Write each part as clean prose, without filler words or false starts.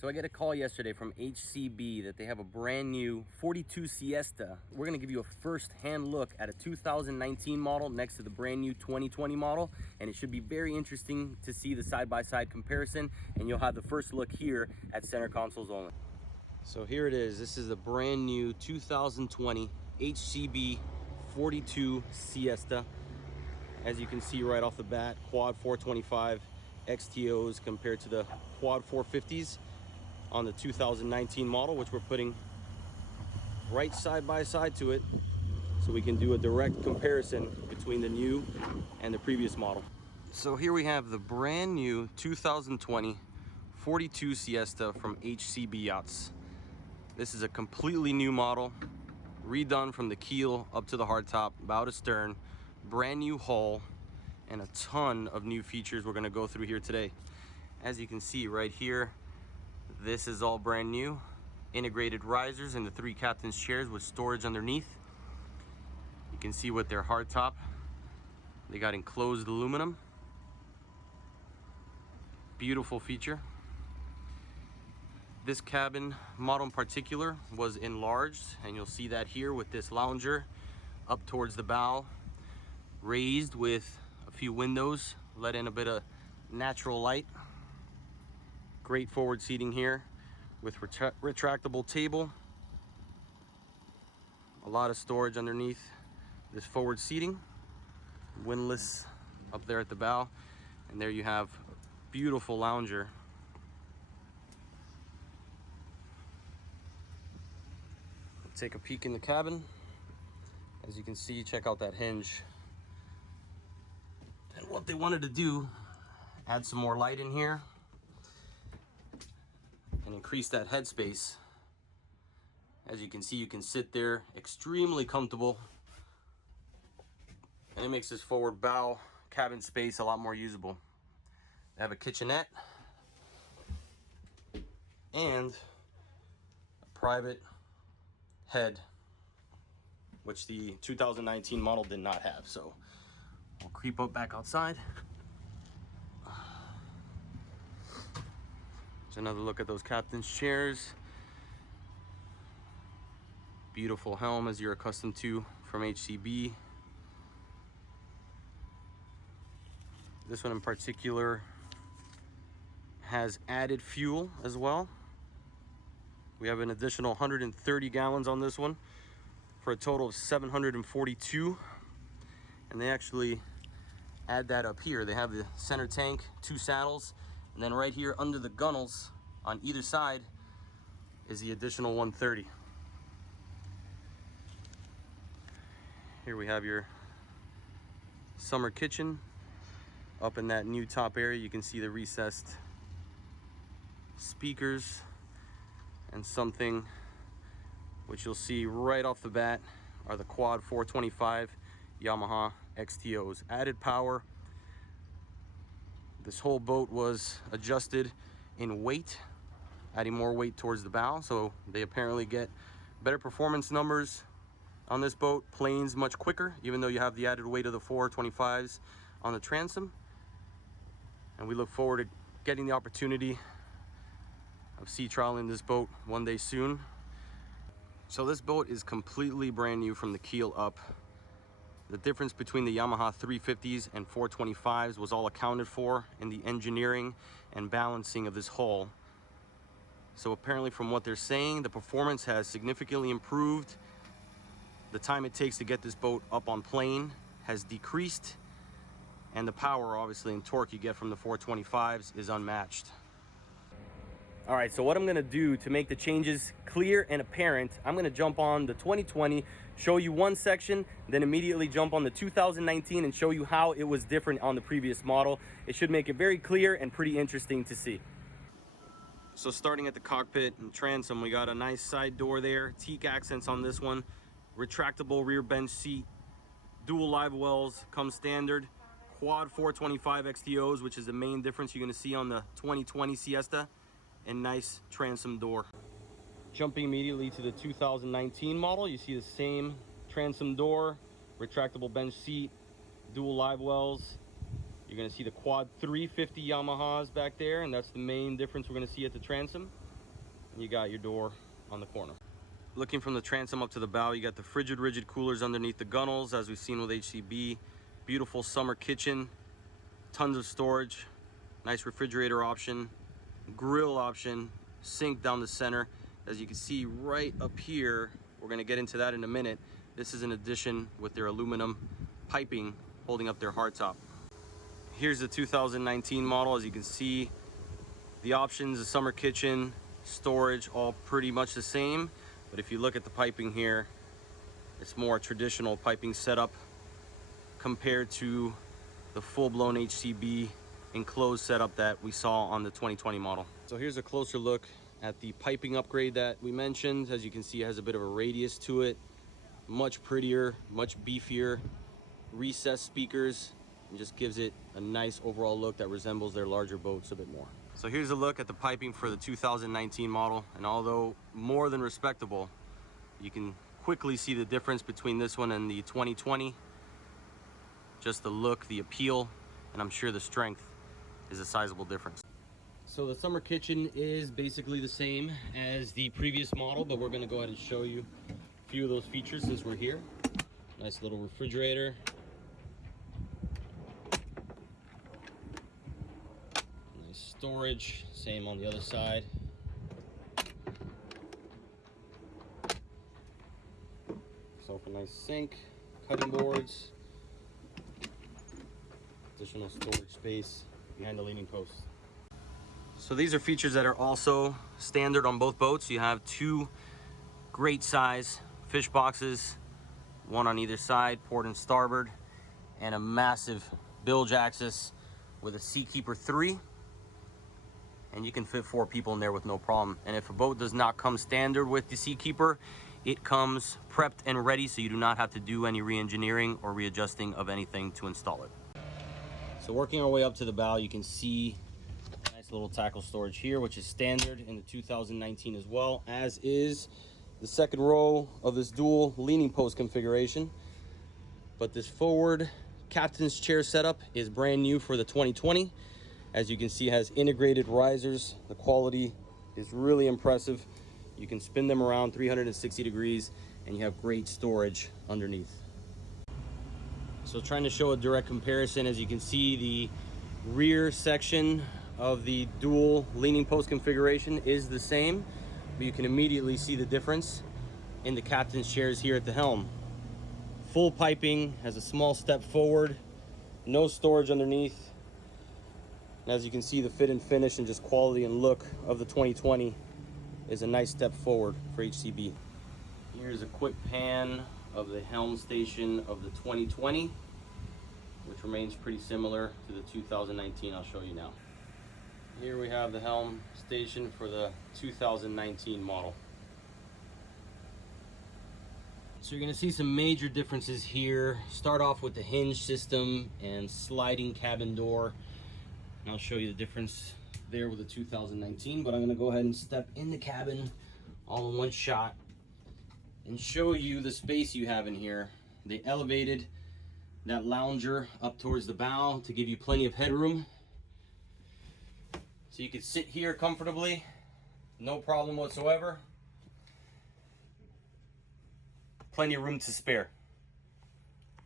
So I got a call yesterday from HCB that they have a brand new 42 Siesta. We're gonna give you a first-hand look at a 2019 model next to the brand new 2020 model, and it should be very interesting to see the side-by-side comparison, and you'll have the first look here at Center Consoles only. So here it is. This is the brand new 2020 HCB 42 Siesta. As you can see right off the bat, quad 425 XTOs compared to the quad 450s on the 2019 model, which we're putting right side by side to it so we can do a direct comparison between the new and the previous model. So here we have the brand new 2020 42 Siesta from HCB Yachts. This is a completely new model, redone from the keel up to the hardtop, bow to stern, brand new hull, and a ton of new features we're gonna go through here today. As you can see right here, this is all brand new. Integrated risers in the 3 captain's chairs with storage underneath. You can see with their hardtop, they got enclosed aluminum. Beautiful feature. This cabin model in particular was enlarged, and you'll see that here with this lounger up towards the bow, raised with a few windows, let in a bit of natural light. Great forward seating here with retractable table. A lot of storage underneath this forward seating. Windlass up there at the bow. And there you have a beautiful lounger. Take a peek in the cabin. As you can see, check out that hinge. And what they wanted to do, add some more light in here and increase that headspace. As you can see, you can sit there extremely comfortable, and it makes this forward bow cabin space a lot more usable. They have a kitchenette and a private head, which the 2019 model did not have. So we'll creep up back outside. There's another look at those captain's chairs. Beautiful helm as you're accustomed to from HCB. This one in particular has added fuel as well. We have an additional 130 gallons on this one for a total of 742. And they actually add that up here. They have the center tank, 2 saddles, and then right here under the gunnels on either side is the additional 130. Here we have your summer kitchen. Up in that new top area, you can see the recessed speakers, and something which you'll see right off the bat are the quad 425 Yamaha XTOs. Added power. This whole boat was adjusted in weight, adding more weight towards the bow, so they apparently get better performance numbers on this boat. Planes much quicker, even though you have the added weight of the 425s on the transom. And we look forward to getting the opportunity of sea trialing this boat one day soon. So this boat is completely brand new from the keel up. The difference between the Yamaha 350s and 425s was all accounted for in the engineering and balancing of this hull. So apparently, from what they're saying, the performance has significantly improved. The time it takes to get this boat up on plane has decreased, and the power, obviously, and torque you get from the 425s is unmatched. All right, so what I'm gonna do to make the changes clear and apparent, I'm gonna jump on the 2020, show you one section, then immediately jump on the 2019 and show you how it was different on the previous model. It should make it very clear and pretty interesting to see. So starting at the cockpit and transom, we got a nice side door there, teak accents on this one, retractable rear bench seat, dual live wells come standard, quad 425 XTOs, which is the main difference you're gonna see on the 2020 Siesta, and nice transom door. Jumping immediately to the 2019 model, you see the same transom door, retractable bench seat, dual live wells. You're gonna see the quad 350 Yamahas back there, and that's the main difference we're gonna see at the transom. You got your door on the corner. Looking from the transom up to the bow, you got the frigid rigid coolers underneath the gunnels, as we've seen with HCB. Beautiful summer kitchen, tons of storage, nice refrigerator option, grill option, sink down the center. As you can see right up here, we're going to get into that in a minute. This is an addition with their aluminum piping holding up their hardtop. Here's the 2019 model. As you can see, the options, the summer kitchen, storage, all pretty much the same. But if you look at the piping here, it's more traditional piping setup compared to the full-blown HCB enclosed setup that we saw on the 2020 model. So here's a closer look at the piping upgrade that we mentioned. As you can see, it has a bit of a radius to it, much prettier, much beefier, recessed speakers, and just gives it a nice overall look that resembles their larger boats a bit more. So here's a look at the piping for the 2019 model, and although more than respectable, you can quickly see the difference between this one and the 2020. Just the look, the appeal, and I'm sure the strength is a sizable difference. So the summer kitchen is basically the same as the previous model, but we're going to go ahead and show you a few of those features since we're here. Nice little refrigerator. Nice storage, same on the other side. So for nice sink, cutting boards, additional storage space behind the leaning post. So these are features that are also standard on both boats. You have two great size fish boxes, one on either side, port and starboard, and a massive bilge axis with a Seakeeper 3. And you can fit 4 people in there with no problem. And if a boat does not come standard with the Seakeeper, it comes prepped and ready, so you do not have to do any re-engineering or readjusting of anything to install it. So working our way up to the bow, you can see a nice little tackle storage here, which is standard in the 2019 as well, as is the second row of this dual leaning post configuration. But this forward captain's chair setup is brand new for the 2020. As you can see, it has integrated risers. The quality is really impressive. You can spin them around 360 degrees and you have great storage underneath. So trying to show a direct comparison, as you can see, the rear section of the dual leaning post configuration is the same, but you can immediately see the difference in the captain's chairs here at the helm. Full piping, has a small step forward, no storage underneath. And as you can see, the fit and finish and just quality and look of the 2020 is a nice step forward for HCB. Here's a quick pan of the helm station of the 2020, which remains pretty similar to the 2019. I'll show you now. Here we have the helm station for the 2019 model. So you're going to see some major differences here. Start off with the hinge system and sliding cabin door. And I'll show you the difference there with the 2019, but I'm going to go ahead and step in the cabin all in one shot and show you the space you have in here. They elevated that lounger up towards the bow to give you plenty of headroom. So you can sit here comfortably, no problem whatsoever. Plenty of room to spare.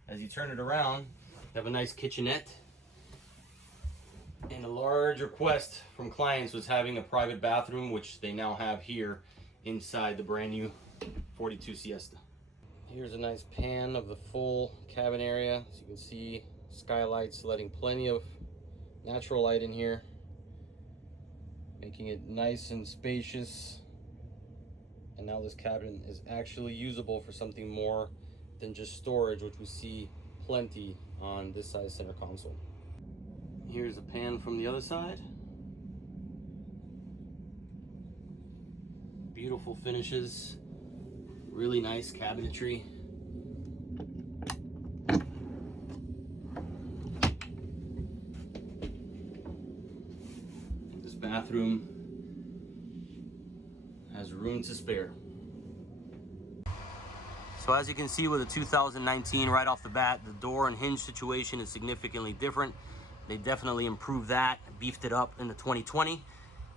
As you turn it around, you have a nice kitchenette. And a large request from clients was having a private bathroom, which they now have here inside the brand new 42 Siesta. Here's a nice pan of the full cabin area. As you can see, skylights letting plenty of natural light in here, making it nice and spacious. And now this cabin is actually usable for something more than just storage, which we see plenty on this size center console. Here's a pan from the other side. Beautiful finishes, really nice cabinetry. This bathroom has room to spare. So as you can see with the 2019, right off the bat, the door and hinge situation is significantly different. They definitely improved that, beefed it up in the 2020.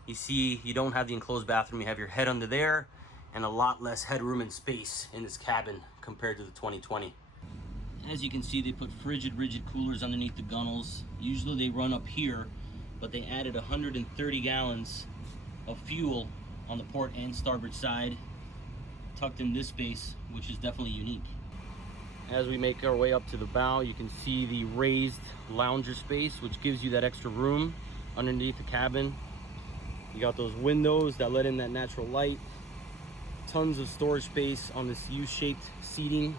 You see, you don't have the enclosed bathroom. You have your head under there and a lot less headroom and space in this cabin compared to the 2020. As you can see, they put rigid coolers underneath the gunnels. Usually they run up here, but they added 130 gallons of fuel on the port and starboard side, tucked in this space, which is definitely unique. As we make our way up to the bow, you can see the raised lounger space, which gives you that extra room underneath the cabin. You got those windows that let in that natural light. Tons of storage space on this U-shaped seating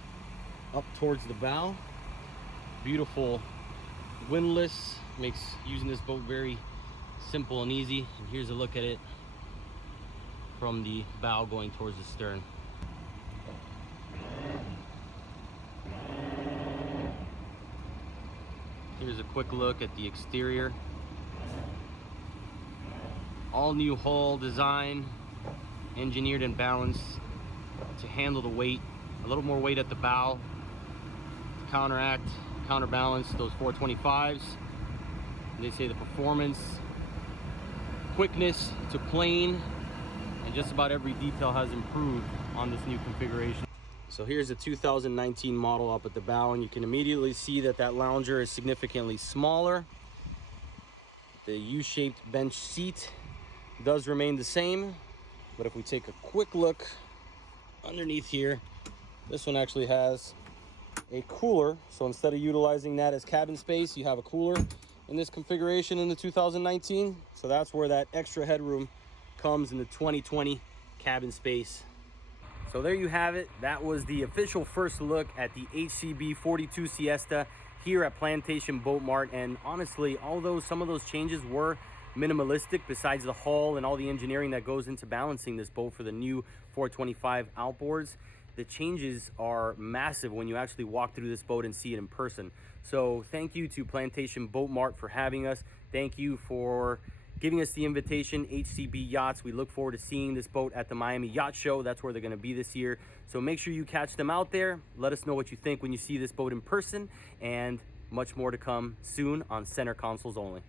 up towards the bow. Beautiful windlass, makes using this boat very simple and easy. And here's a look at it from the bow going towards the stern. Here's a quick look at the exterior. All new hull design, engineered and balanced to handle the weight. A little more weight at the bow to counterbalance those 425s. And they say the performance, quickness to plane, and just about every detail has improved on this new configuration. So here's a 2019 model up at the bow, and you can immediately see that that lounger is significantly smaller. The U-shaped bench seat does remain the same, but if we take a quick look underneath here, this one actually has a cooler. So instead of utilizing that as cabin space, you have a cooler in this configuration in the 2019. So that's where that extra headroom comes in the 2020 cabin space. So there you have it. That was the official first look at the HCB 42 Siesta here at Plantation Boat Mart. And honestly, although some of those changes were minimalistic, besides the hull and all the engineering that goes into balancing this boat for the new 425 outboards, the changes are massive when you actually walk through this boat and see it in person. So thank you to Plantation Boat Mart for having us. Thank you for giving us the invitation, HCB Yachts. We look forward to seeing this boat at the Miami Yacht Show. That's where they're going to be this year. So make sure you catch them out there. Let us know what you think when you see this boat in person, and much more to come soon on Center Consoles Only.